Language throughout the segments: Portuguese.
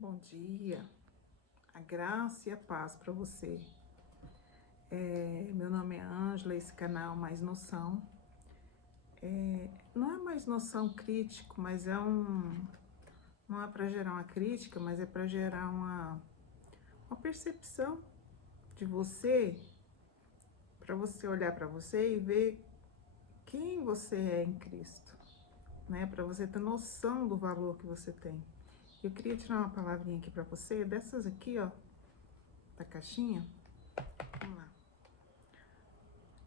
Bom dia, a graça e a paz para você. Meu nome é Ângela, esse canal Mais Noção. Não é mais noção crítico, mas não é para gerar uma crítica, mas é para gerar uma percepção de você, para você olhar para você e ver quem você é em Cristo, né? Para você ter noção do valor que você tem. Eu queria tirar uma palavrinha aqui para você, dessas aqui, ó, da caixinha. Vamos lá.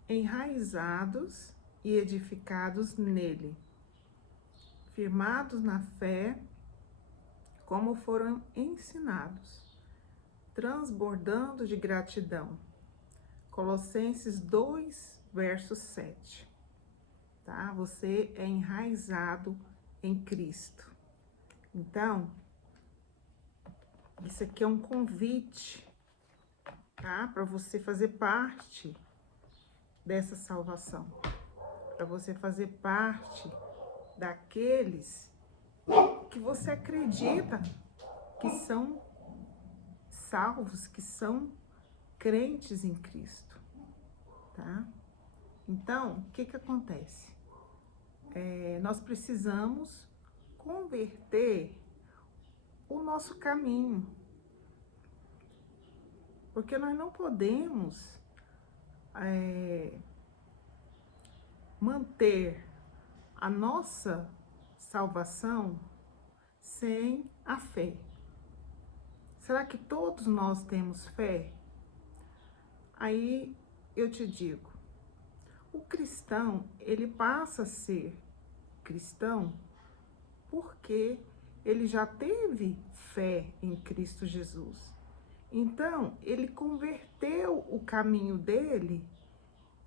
Enraizados e edificados nele, firmados na fé, como foram ensinados, transbordando de gratidão. Colossenses 2, verso 7. Tá? Você é enraizado em Cristo. Então, isso aqui é um convite, tá? Para você fazer parte dessa salvação, para você fazer parte daqueles que você acredita que são salvos, que são crentes em Cristo, tá? Então, o que acontece? Nós precisamos converter o nosso caminho, porque nós não podemos manter a nossa salvação sem a fé. Será que todos nós temos fé? Aí eu te digo, o cristão, ele passa a ser cristão porque ele já teve fé em Cristo Jesus. Então, ele converteu o caminho dele,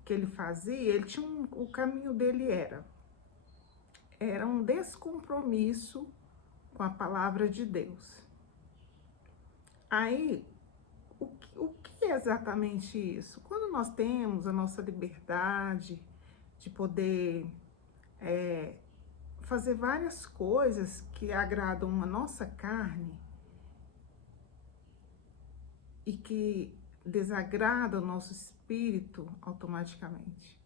que ele fazia, o caminho dele era um descompromisso com a palavra de Deus. Aí, o que é exatamente isso? Quando nós temos a nossa liberdade de poder fazer várias coisas que agradam a nossa carne e que desagradam o nosso espírito automaticamente.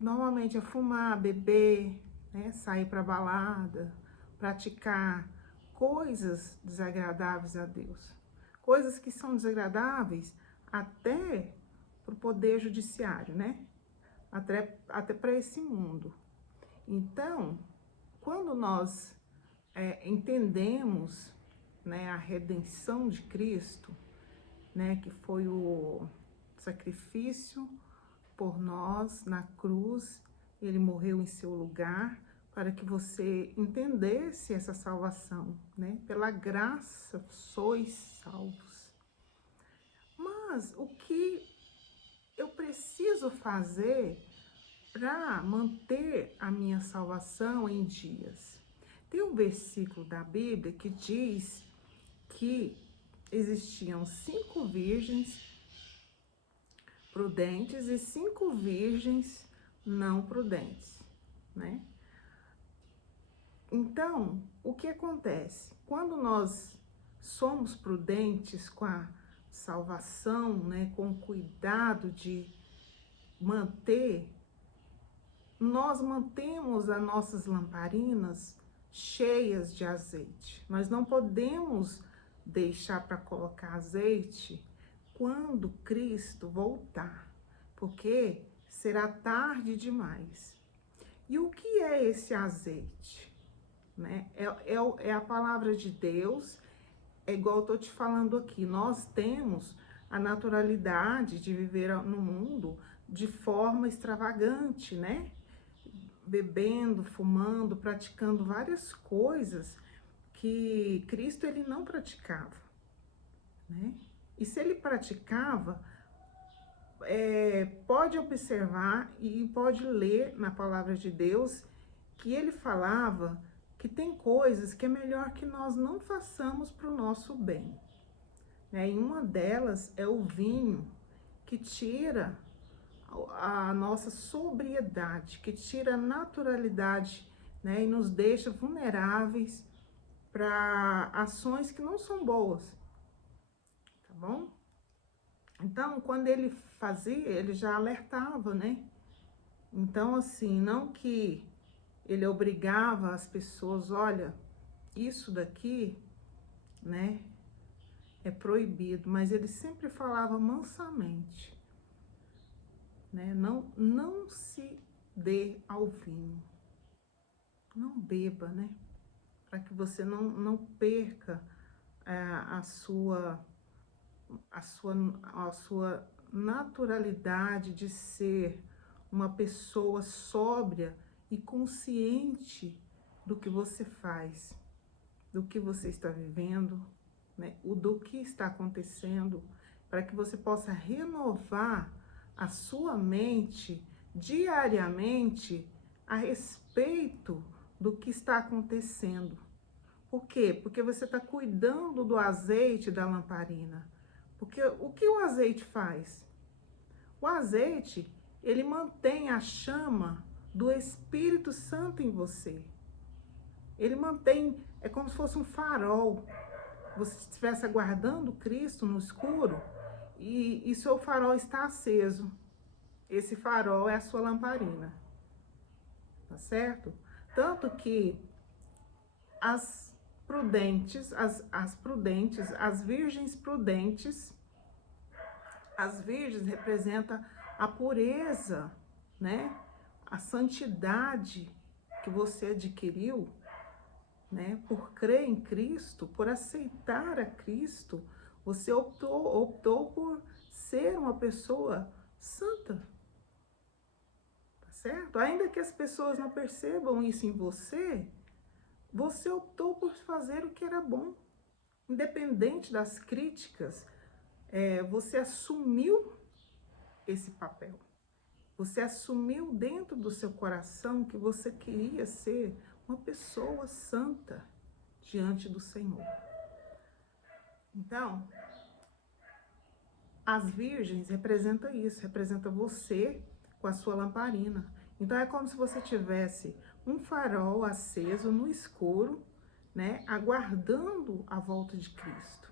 Normalmente é fumar, beber, né, sair para balada, praticar coisas desagradáveis a Deus. Coisas que são desagradáveis até para o poder judiciário, né? Até para esse mundo. Então, quando nós entendemos, né, a redenção de Cristo, né, que foi o sacrifício por nós na cruz, ele morreu em seu lugar para que você entendesse essa salvação, né? Pela graça sois salvos. Mas o que eu preciso fazer para manter a minha salvação em dias? Tem um versículo da Bíblia que diz que existiam 5 virgens prudentes e 5 virgens não prudentes, né? Então, o que acontece? Quando nós somos prudentes com a salvação, né, com o cuidado de manter, nós mantemos as nossas lamparinas cheias de azeite. Nós não podemos deixar para colocar azeite quando Cristo voltar, porque será tarde demais. E o que é esse azeite? Né? É a palavra de Deus, é igual eu estou te falando aqui. Nós temos a naturalidade de viver no mundo de forma extravagante, né? Bebendo, fumando, praticando várias coisas que Cristo ele não praticava, né? E se ele praticava, pode observar e pode ler na palavra de Deus que ele falava que tem coisas que é melhor que nós não façamos para o nosso bem, né? E uma delas é o vinho, que tira a nossa sobriedade, que tira a naturalidade, né? E nos deixa vulneráveis para ações que não são boas, tá bom? Então, quando ele fazia, ele já alertava, né? Então, assim, não que ele obrigava as pessoas, olha, isso daqui, né, é proibido, mas ele sempre falava mansamente, né? Não se dê ao vinho, não beba, né? Para que você não perca a sua a sua naturalidade de ser uma pessoa sóbria e consciente do que você faz, do que você está vivendo, né? Do que está acontecendo, para que você possa renovar a sua mente diariamente a respeito do que está acontecendo. Por quê? Porque você está cuidando do azeite da lamparina. Porque o que o azeite faz? O azeite, ele mantém a chama do Espírito Santo em você. Ele mantém, é como se fosse um farol. Você estivesse aguardando Cristo no escuro e seu farol está aceso. Esse farol é a sua lamparina. Tá certo? Tanto que as prudentes, as virgens prudentes, as virgens representam a pureza, né? A santidade que você adquiriu, né? Por crer em Cristo, por aceitar a Cristo, você optou por ser uma pessoa santa, tá certo? Ainda que as pessoas não percebam isso em você, você optou por fazer o que era bom, independente das críticas, você assumiu esse papel. Você assumiu dentro do seu coração que você queria ser uma pessoa santa diante do Senhor. Então, as virgens representam isso, representa você com a sua lamparina. Então, é como se você tivesse um farol aceso no escuro, né, aguardando a volta de Cristo.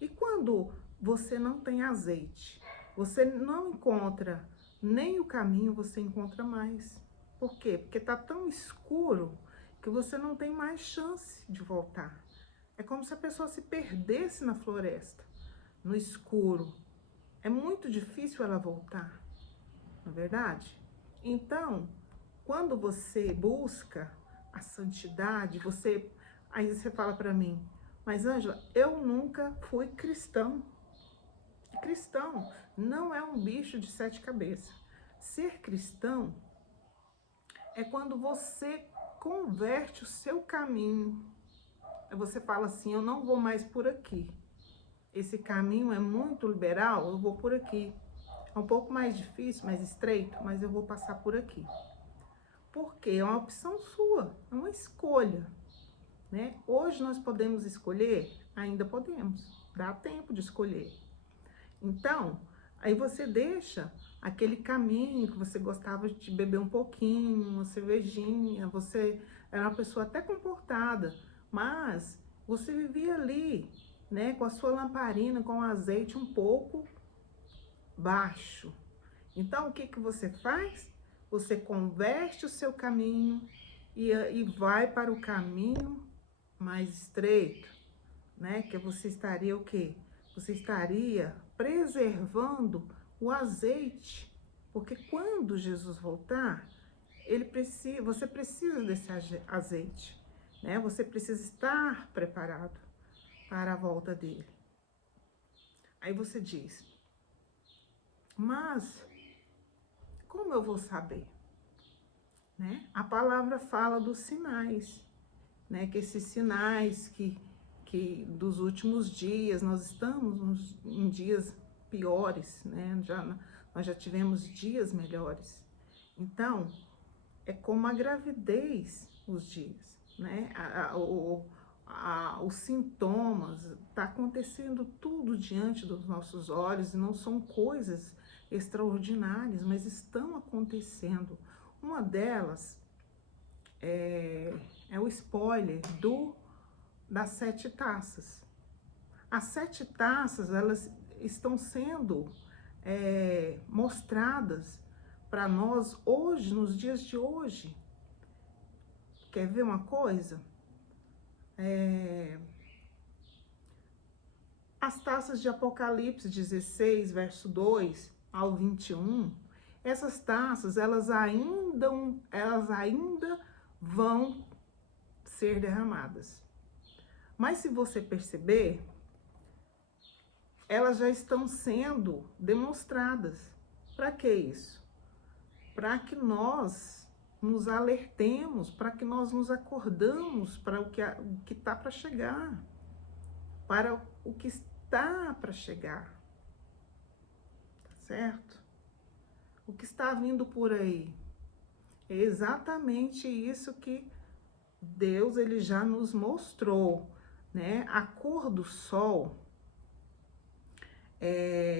E quando você não tem azeite, você não encontra nem o caminho, você encontra mais. Por quê? Porque está tão escuro que você não tem mais chance de voltar. É como se a pessoa se perdesse na floresta, no escuro. É muito difícil ela voltar, não é verdade? Então, quando você busca a santidade, aí você fala para mim, mas Ângela, eu nunca fui cristão. Cristão não é um bicho de 7 cabeças. Ser cristão é quando você converte o seu caminho. Você fala assim, eu não vou mais por aqui. Esse caminho é muito liberal, eu vou por aqui. É um pouco mais difícil, mais estreito, mas eu vou passar por aqui. Porque é uma opção sua, é uma escolha, né? Hoje nós podemos escolher? Ainda podemos, dá tempo de escolher. Então, aí você deixa aquele caminho que você gostava de beber um pouquinho, uma cervejinha, você era uma pessoa até comportada, mas você vivia ali, né, com a sua lamparina, com o azeite um pouco baixo. Então, o que que você faz? Você converte o seu caminho e vai para o caminho mais estreito, né? Que você estaria o quê? Você estaria preservando o azeite, porque quando Jesus voltar, você precisa desse azeite, né? Você precisa estar preparado para a volta dele. Aí você diz, mas como eu vou saber? Né? A palavra fala dos sinais, né? Que esses sinais que dos últimos dias, nós estamos em dias piores, né? Nós já tivemos dias melhores. Então, é como a gravidez os dias, né? Os sintomas, está acontecendo tudo diante dos nossos olhos, e não são coisas extraordinárias, mas estão acontecendo. Uma delas é o spoiler das 7 taças. As 7 taças, elas estão sendo mostradas para nós hoje, nos dias de hoje. Quer ver uma coisa? As taças de Apocalipse 16, verso 2 ao 21, essas taças, elas ainda vão ser derramadas. Mas se você perceber, elas já estão sendo demonstradas. Para que isso? Para que nós nos alertemos, para que nós nos acordamos para o que está para chegar, para o que está para chegar, tá certo? O que está vindo por aí é exatamente isso que Deus ele já nos mostrou, né? A cor do sol,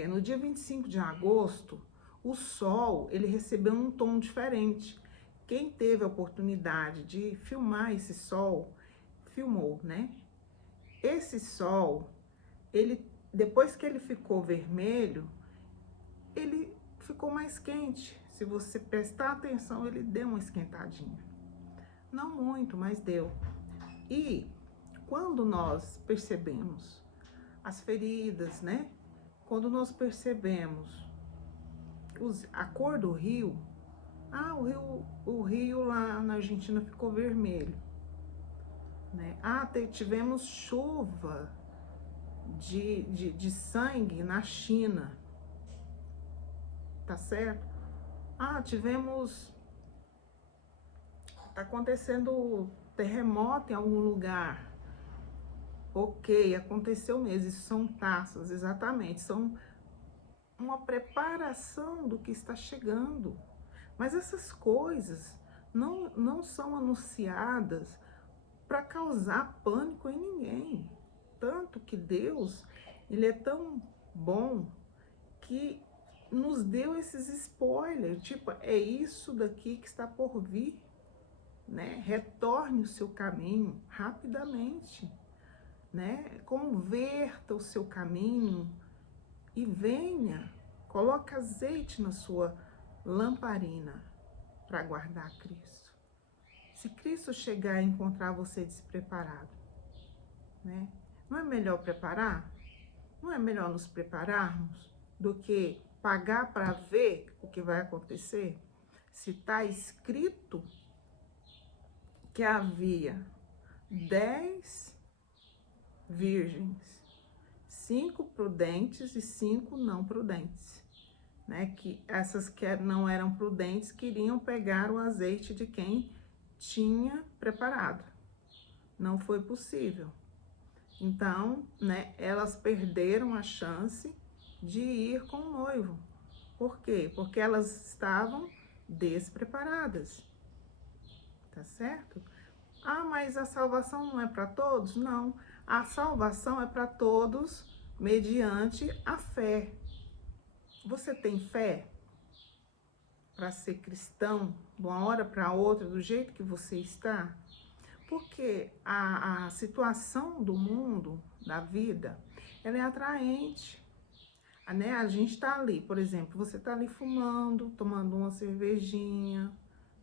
no dia 25 de agosto, o sol ele recebeu um tom diferente. Quem teve a oportunidade de filmar esse sol, filmou, né? Esse sol, depois que ele ficou vermelho, ele ficou mais quente. Se você prestar atenção, ele deu uma esquentadinha. Não muito, mas deu. E quando nós percebemos as feridas, né? Quando nós percebemos a cor do rio, o rio lá na Argentina ficou vermelho, né? Tivemos chuva de sangue na China, tá certo? Tá acontecendo terremoto em algum lugar. Ok, aconteceu mesmo, isso são taças, exatamente, são uma preparação do que está chegando. Mas essas coisas não são anunciadas para causar pânico em ninguém. Tanto que Deus, ele é tão bom que nos deu esses spoilers, tipo, é isso daqui que está por vir, né? Retorne o seu caminho rapidamente, né? Converta o seu caminho e venha, coloque azeite na sua lamparina para aguardar Cristo. Se Cristo chegar e encontrar você despreparado, né? Não é melhor preparar? Não é melhor nos prepararmos do que pagar para ver o que vai acontecer? Se está escrito que havia 10 virgens, 5 prudentes e 5 não prudentes, né? Que essas que não eram prudentes queriam pegar o azeite de quem tinha preparado. Não foi possível. Então, né, elas perderam a chance de ir com o noivo. Por quê? Porque elas estavam despreparadas. Tá certo? Mas a salvação não é para todos? Não. A salvação é para todos mediante a fé. Você tem fé para ser cristão de uma hora para outra, do jeito que você está? Porque a situação do mundo, da vida, ela é atraente, né? A gente está ali, por exemplo, você está ali fumando, tomando uma cervejinha,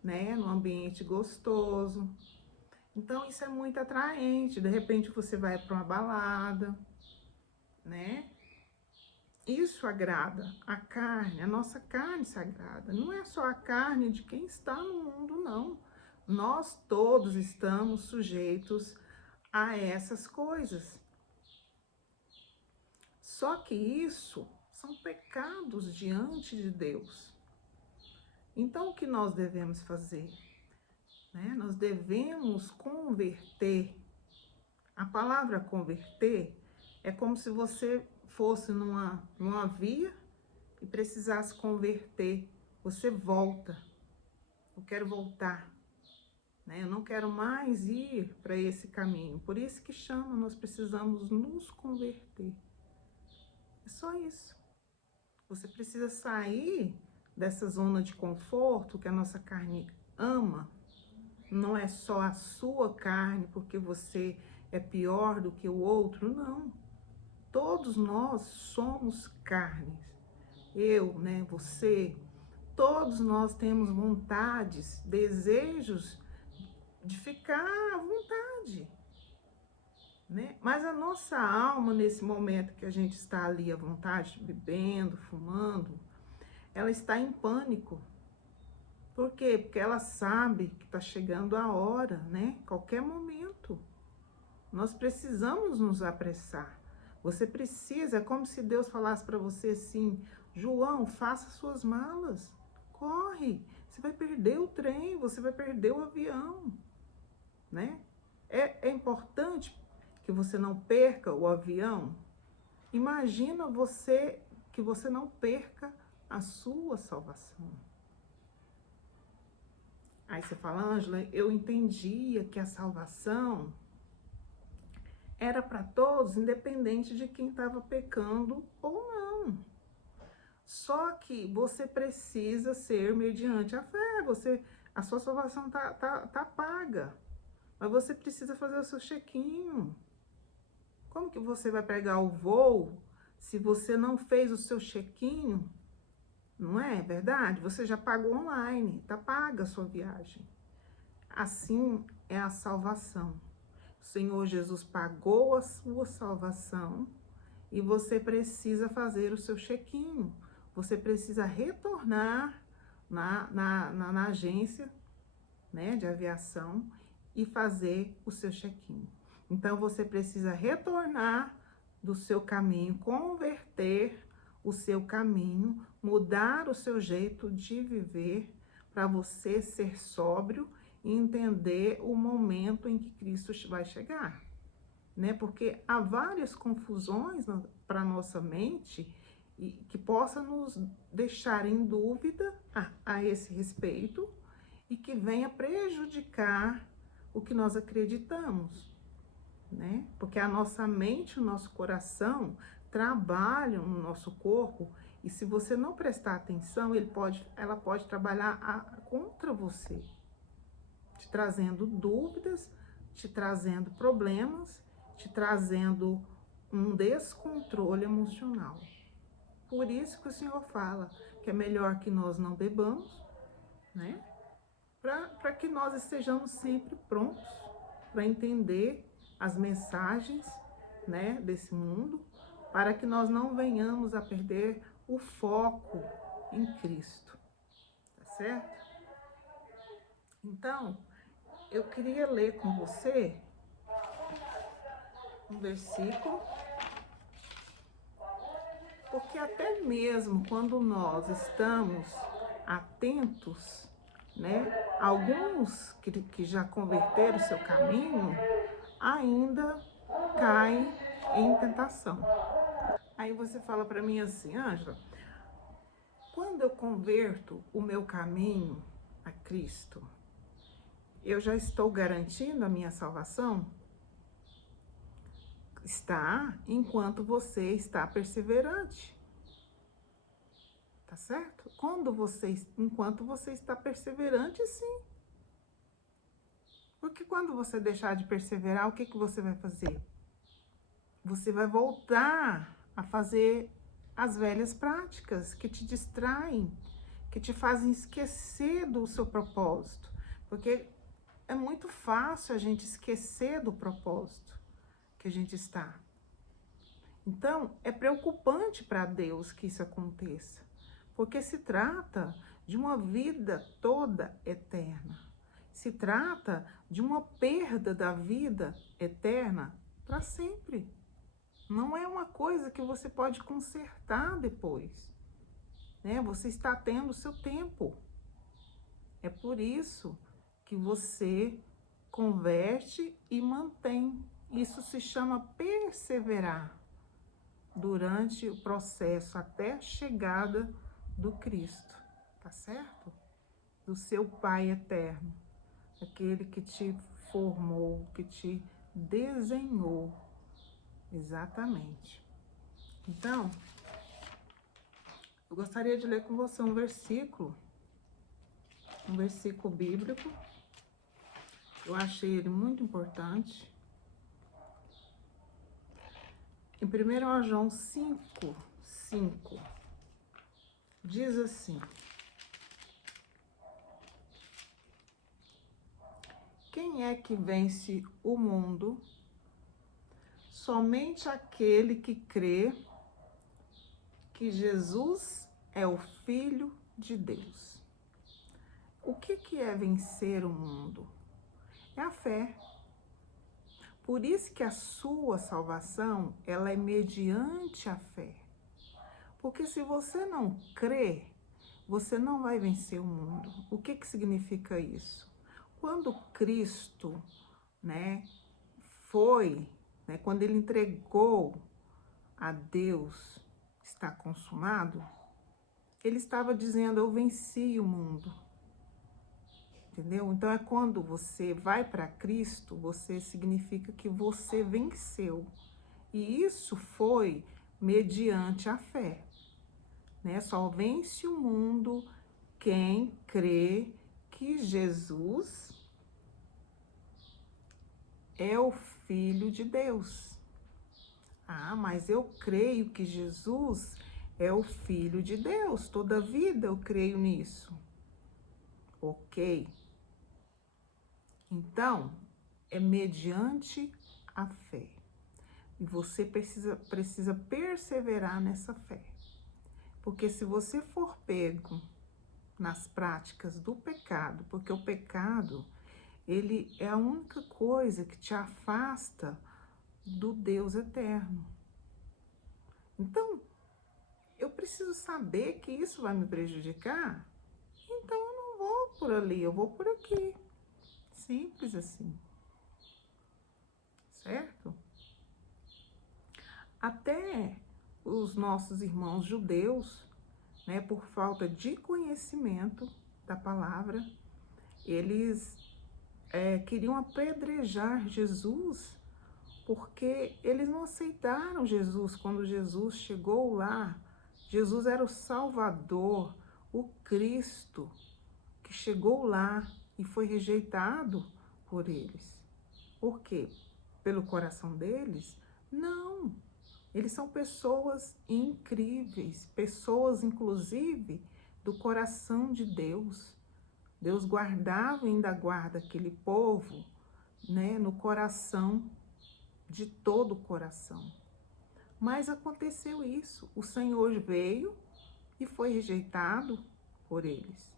né? Num ambiente gostoso. Então, isso é muito atraente. De repente, você vai para uma balada, né? Isso agrada a carne, a nossa carne sagrada. Não é só a carne de quem está no mundo, não. Nós todos estamos sujeitos a essas coisas. Só que isso são pecados diante de Deus. Então, o que nós devemos fazer? Né? Nós devemos converter. A palavra converter é como se você fosse numa via e precisasse converter. Você volta. Eu quero voltar. Né? Eu não quero mais ir para esse caminho. Por isso que chama, nós precisamos nos converter. É só isso. Você precisa sair dessa zona de conforto que a nossa carne ama. Não é só a sua carne, porque você é pior do que o outro, não. Todos nós somos carnes. Eu, né, você, todos nós temos vontades, desejos de ficar à vontade, né? Mas a nossa alma, nesse momento que a gente está ali à vontade, bebendo, fumando, ela está em pânico. Por quê? Porque ela sabe que está chegando a hora, né? Qualquer momento. Nós precisamos nos apressar. Você precisa, é como se Deus falasse para você assim: João, faça suas malas, corre, você vai perder o trem, você vai perder o avião, né? É importante que você não perca o avião. Imagina você que você não perca a sua salvação. Aí você fala, Ângela, eu entendia que a salvação era para todos, independente de quem estava pecando ou não. Só que você precisa ser mediante a fé. A sua salvação tá paga. Mas você precisa fazer o seu chequinho. Como que você vai pegar o voo se você não fez o seu chequinho? Não é verdade? Você já pagou online, tá paga a sua viagem. Assim é a salvação. O Senhor Jesus pagou a sua salvação e você precisa fazer o seu chequinho. Você precisa retornar na agência, né, de aviação e fazer o seu check-in. Então, você precisa retornar do seu caminho, converter o seu caminho, mudar o seu jeito de viver para você ser sóbrio e entender o momento em que Cristo vai chegar, né? Porque há várias confusões para nossa mente e que possa nos deixar em dúvida a esse respeito e que venha prejudicar o que nós acreditamos, né? Porque a nossa mente, o nosso coração trabalham no nosso corpo e se você não prestar atenção, ela pode trabalhar contra você, te trazendo dúvidas, te trazendo problemas, te trazendo um descontrole emocional. Por isso que o Senhor fala que é melhor que nós não bebamos, né? Para que nós estejamos sempre prontos para entender as mensagens, né, desse mundo, para que nós não venhamos a perder o foco em Cristo, tá certo? Então, eu queria ler com você um versículo, porque até mesmo quando nós estamos atentos, né, alguns que já converteram o seu caminho, ainda caem em tentação. Aí você fala para mim assim, Ângela, quando eu converto o meu caminho a Cristo, eu já estou garantindo a minha salvação? Está, enquanto você está perseverante. Tá certo? Enquanto você está perseverante, sim. Porque quando você deixar de perseverar, o que você vai fazer? Você vai voltar a fazer as velhas práticas que te distraem, que te fazem esquecer do seu propósito. Porque é muito fácil a gente esquecer do propósito que a gente está. Então, é preocupante para Deus que isso aconteça, porque se trata de uma vida toda eterna. Se trata de uma perda da vida eterna para sempre. Não é uma coisa que você pode consertar depois, né? Você está tendo o seu tempo. É por isso que você converte e mantém. Isso se chama perseverar durante o processo até a chegada do Cristo, tá certo? Do seu Pai eterno, aquele que te formou, que te desenhou, exatamente. Então, eu gostaria de ler com você um versículo bíblico. Eu achei ele muito importante Em 1 João 5:5, diz assim: quem é que vence o mundo? Somente aquele que crê que Jesus é o Filho de Deus. O que é vencer o mundo? É a fé. Por isso que a sua salvação, ela é mediante a fé. Porque se você não crê, você não vai vencer o mundo. O que significa isso? Quando Cristo, foi, quando ele entregou a Deus, está consumado, ele estava dizendo, eu venci o mundo. Entendeu? Então é quando você vai para Cristo, você significa que você venceu. E isso foi mediante a fé. Só vence o mundo quem crê que Jesus é o Filho de Deus. Ah, mas eu creio que Jesus é o Filho de Deus. Toda a vida eu creio nisso. Ok. Então, é mediante a fé. E você precisa perseverar nessa fé. Porque se você for pego nas práticas do pecado, porque o pecado, ele é a única coisa que te afasta do Deus eterno. Então, eu preciso saber que isso vai me prejudicar, então eu não vou por ali, eu vou por aqui. Simples assim. Certo? Até os nossos irmãos judeus, por falta de conhecimento da palavra, eles queriam apedrejar Jesus, porque eles não aceitaram Jesus quando Jesus chegou lá. Jesus era o Salvador, o Cristo, que chegou lá e foi rejeitado por eles. Por quê? Pelo coração deles? Não. Eles são pessoas incríveis, pessoas, inclusive, do coração de Deus. Deus guardava e ainda guarda aquele povo, no coração, de todo o coração. Mas aconteceu isso. O Senhor veio e foi rejeitado por eles.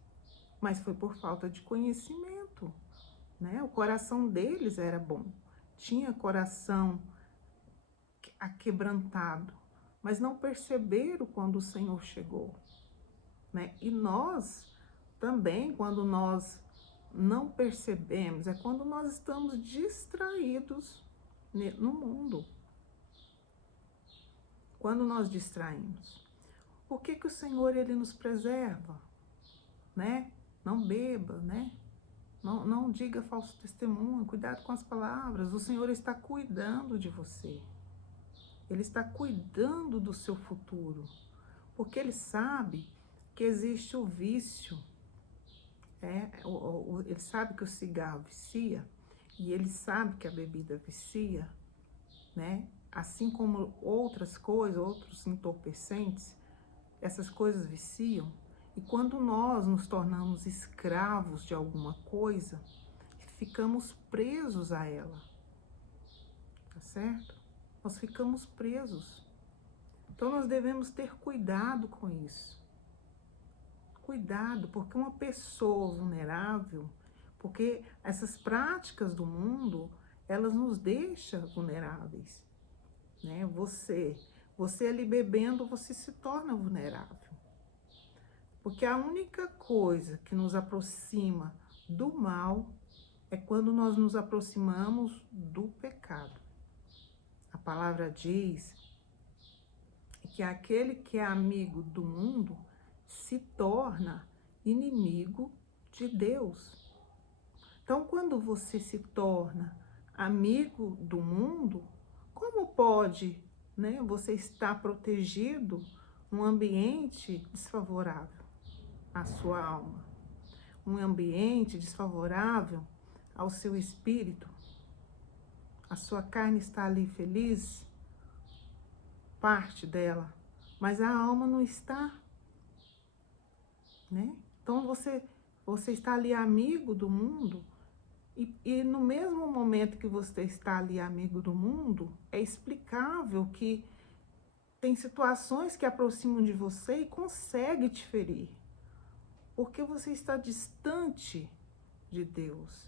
Mas foi por falta de conhecimento. O coração deles era bom. Tinha coração aquebrantado. Mas não perceberam quando o Senhor chegou. E nós também, quando nós não percebemos, é quando nós estamos distraídos no mundo. Quando nós distraímos. Por que o Senhor, ele nos preserva? Não beba, Não diga falso testemunho, cuidado com as palavras. O Senhor está cuidando de você. Ele está cuidando do seu futuro. Porque Ele sabe que existe o vício. Ele sabe que o cigarro vicia. E Ele sabe que a bebida vicia. Assim como outras coisas, outros entorpecentes, essas coisas viciam. E quando nós nos tornamos escravos de alguma coisa, ficamos presos a ela. Tá certo? Nós ficamos presos. Então nós devemos ter cuidado com isso. Cuidado, porque uma pessoa vulnerável, porque essas práticas do mundo, elas nos deixam vulneráveis. Você ali bebendo, você se torna vulnerável. Porque a única coisa que nos aproxima do mal é quando nós nos aproximamos do pecado. A palavra diz que aquele que é amigo do mundo se torna inimigo de Deus. Então, quando você se torna amigo do mundo, como pode, você estar protegido num ambiente desfavorável à sua alma? Um ambiente desfavorável ao seu espírito? A sua carne está ali feliz? parte dela, mas a alma não está, né? Então você está ali amigo do mundo, e no mesmo momento que você está ali amigo do mundo, é explicável que tem situações que aproximam de você e conseguem te ferir, porque você está distante de Deus.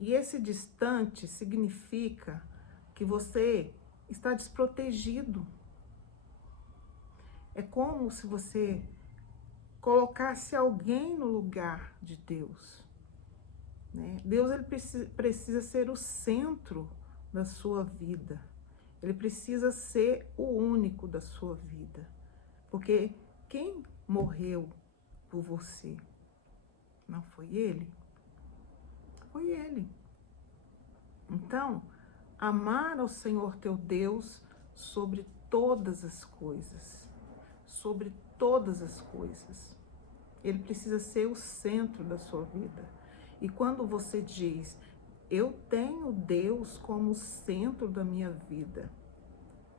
E esse distante significa que você está desprotegido. É como se você colocasse alguém no lugar de Deus, né? Deus, ele precisa ser o centro da sua vida. Ele precisa ser o único da sua vida. Porque quem morreu por você não foi ele? Foi ele. Então, amar ao Senhor teu Deus sobre todas as coisas. Sobre todas as coisas. Ele precisa ser o centro da sua vida. E quando você diz, eu tenho Deus como centro da minha vida,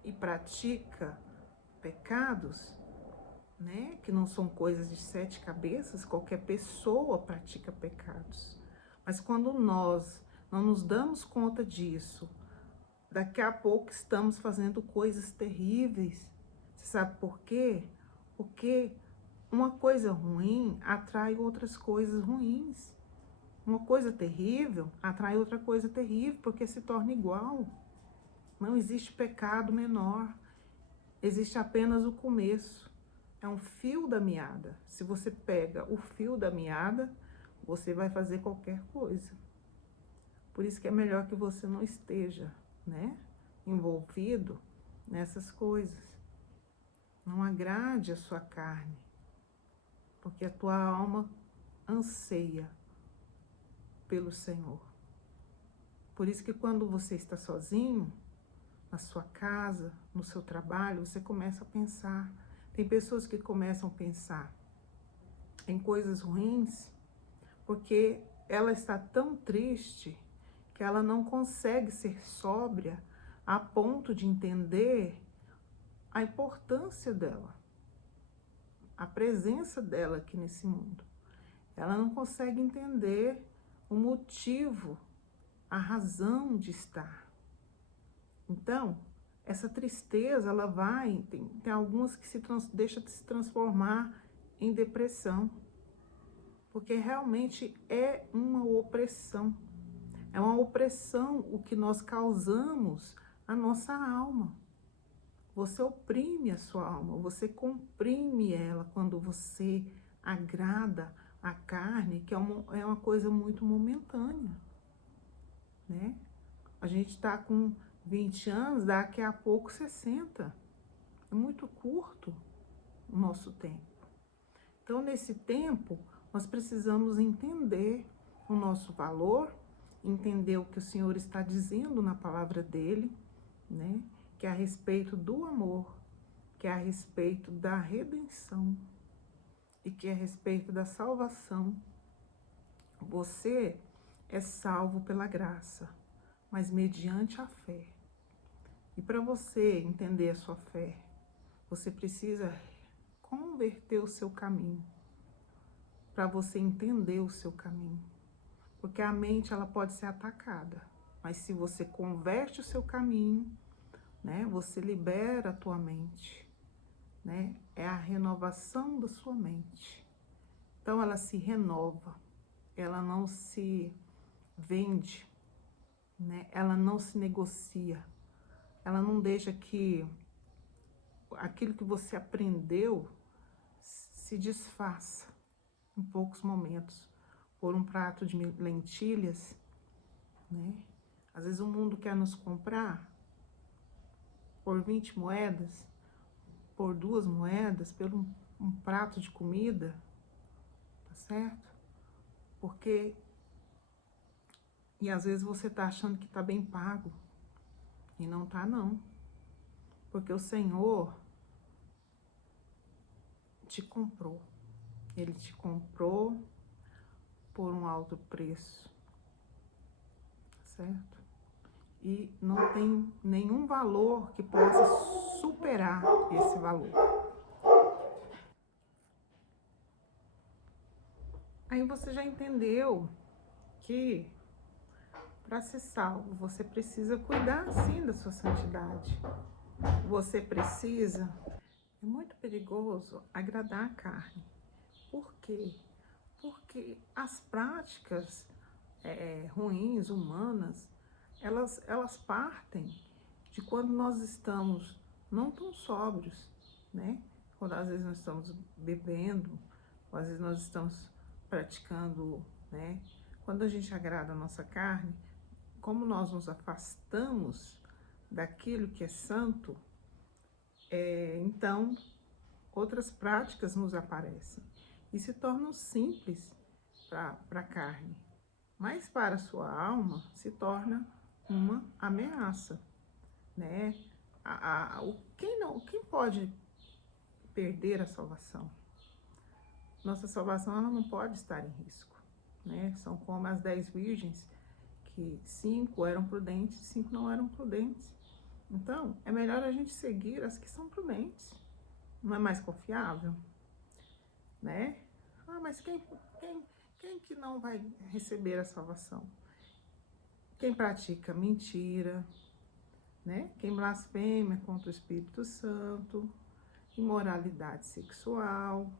e pratica pecados, né, que não são coisas de 7 cabeças, qualquer pessoa pratica pecados. Mas quando nós não nos damos conta disso, daqui a pouco estamos fazendo coisas terríveis. Você sabe por quê? Porque uma coisa ruim atrai outras coisas ruins. Uma coisa terrível atrai outra coisa terrível, porque se torna igual. Não existe pecado menor. Existe apenas o começo. É um fio da meada. Se você pega o fio da meada, você vai fazer qualquer coisa. Por isso que é melhor que você não esteja, né, envolvido nessas coisas. Não agrade a sua carne, porque a tua alma anseia pelo Senhor. Por isso que quando você está sozinho, na sua casa, no seu trabalho, você começa a pensar. Tem pessoas que começam a pensar em coisas ruins, porque ela está tão triste que ela não consegue ser sóbria a ponto de entender a importância dela, a presença dela aqui nesse mundo. Ela não consegue entender o motivo, a razão de estar. Então, essa tristeza, ela vai, tem algumas que deixa de se transformar em depressão, porque realmente é uma opressão. É uma opressão o que nós causamos à nossa alma. Você oprime a sua alma, você comprime ela quando você agrada a carne, que é uma coisa muito momentânea, né? A gente está com 20 anos, daqui a pouco 60. É muito curto o nosso tempo. Então, nesse tempo, nós precisamos entender o nosso valor, entender o que o Senhor está dizendo na palavra dele, né? Que é a respeito do amor, que é a respeito da redenção e que é a respeito da salvação. Você é salvo pela graça, mas mediante a fé. E para você entender a sua fé, você precisa converter o seu caminho, para você entender o seu caminho. Porque a mente, ela pode ser atacada, mas se você converte o seu caminho, né, você libera a tua mente, né? É a renovação da sua mente. Então ela se renova, ela não se vende, né? Ela não se negocia, ela não deixa que aquilo que você aprendeu se desfaça em poucos momentos por um prato de lentilhas, né? Às vezes o mundo quer nos comprar por 20 moedas, por 2 moedas, por um prato de comida, tá certo? Porque, e às vezes você tá achando que tá bem pago, e não tá não. Porque o Senhor te comprou. Ele te comprou por um alto preço, certo? E não tem nenhum valor que possa recuperar esse valor. Aí você já entendeu que para ser salvo, você precisa cuidar sim da sua santidade. Você precisa, é muito perigoso agradar a carne. Por quê? Porque as práticas ruins, humanas, elas partem de quando nós estamos não tão sóbrios, né? Quando às vezes nós estamos bebendo, ou às vezes nós estamos praticando, né? Quando a gente agrada a nossa carne, como nós nos afastamos daquilo que é santo, então outras práticas nos aparecem e se tornam simples para a carne, mas para a sua alma se torna uma ameaça, né? Quem pode perder a salvação? Nossa salvação ela não pode estar em risco, né? São como as 10 virgens, que 5 eram prudentes e 5 não eram prudentes. Então, é melhor a gente seguir as que são prudentes. Não é mais confiável? Né? Ah, mas quem que não vai receber a salvação? Quem pratica mentira, né? Quem blasfema contra o Espírito Santo, imoralidade sexual,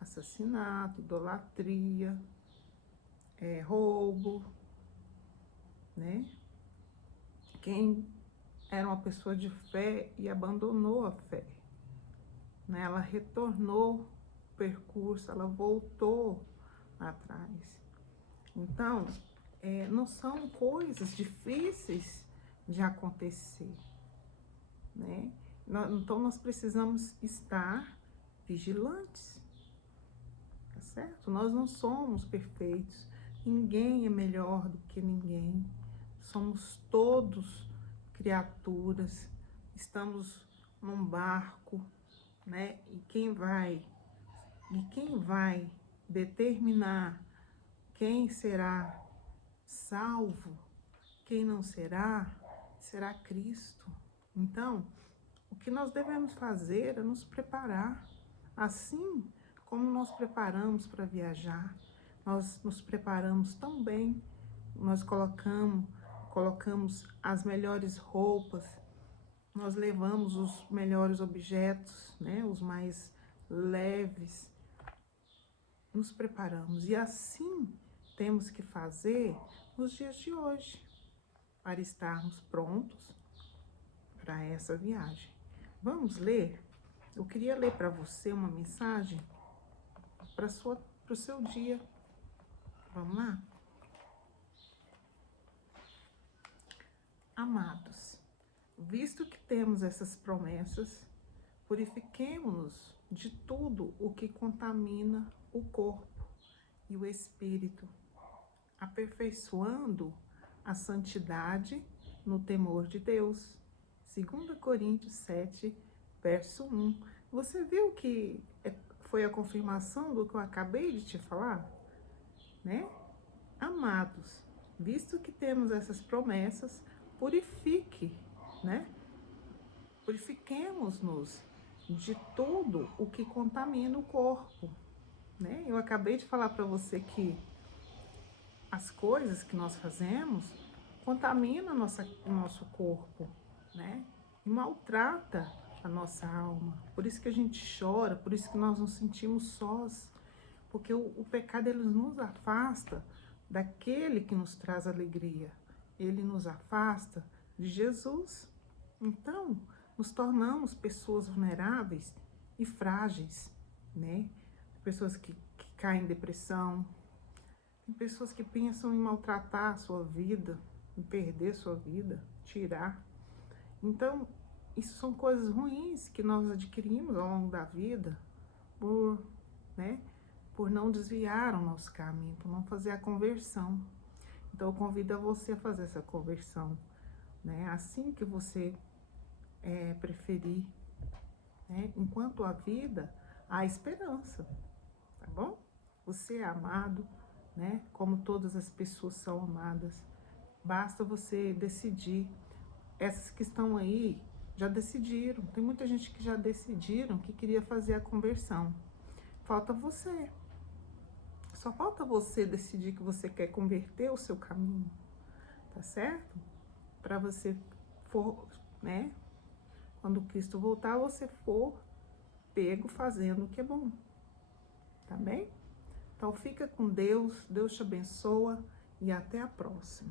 assassinato, idolatria, roubo, né? Quem era uma pessoa de fé e abandonou a fé, né? Ela retornou o percurso, ela voltou atrás. Então, não são coisas difíceis de acontecer, né? Então, nós precisamos estar vigilantes, tá certo? Nós não somos perfeitos, ninguém é melhor do que ninguém, somos todos criaturas, estamos num barco, né? E quem vai determinar quem será salvo, quem não será, será Cristo. Então, o que nós devemos fazer é nos preparar, assim como nós preparamos para viajar, nós nos preparamos tão bem, nós colocamos as melhores roupas, nós levamos os melhores objetos, né, os mais leves, nos preparamos. E assim temos que fazer nos dias de hoje, para estarmos prontos para essa viagem. Vamos ler? Eu queria ler para você uma mensagem para o seu dia. Vamos lá? Amados, visto que temos essas promessas, purifiquemo-nos de tudo o que contamina o corpo e o espírito, aperfeiçoando a santidade no temor de Deus. 2 Coríntios 7, verso 1. Você viu que foi a confirmação do que eu acabei de te falar? Né? Amados, visto que temos essas promessas, purifique, né? Purifiquemos-nos de tudo o que contamina o corpo, né? Eu acabei de falar para você que as coisas que nós fazemos contaminam o nosso corpo, né? E maltrata a nossa alma. Por isso que a gente chora, por isso que nós nos sentimos sós, porque o pecado ele nos afasta daquele que nos traz alegria. Ele nos afasta de Jesus. Então, nos tornamos pessoas vulneráveis e frágeis, né? Pessoas que caem em depressão, tem pessoas que pensam em maltratar a sua vida, em perder sua vida, tirar. Então, isso são coisas ruins que nós adquirimos ao longo da vida por não desviar o nosso caminho, por não fazer a conversão. Então, eu convido a você a fazer essa conversão, né? Assim que você preferir, né? Enquanto há vida, há esperança, tá bom? Você é amado, né? Como todas as pessoas são amadas. Basta você decidir. Essas que estão aí já decidiram. Tem muita gente que já decidiram que queria fazer a conversão. Falta você. Só falta você decidir que você quer converter o seu caminho, tá certo? Para você for, né? Quando Cristo voltar, você for pego fazendo o que é bom, tá bem? Então fica com Deus, Deus te abençoa e até a próxima.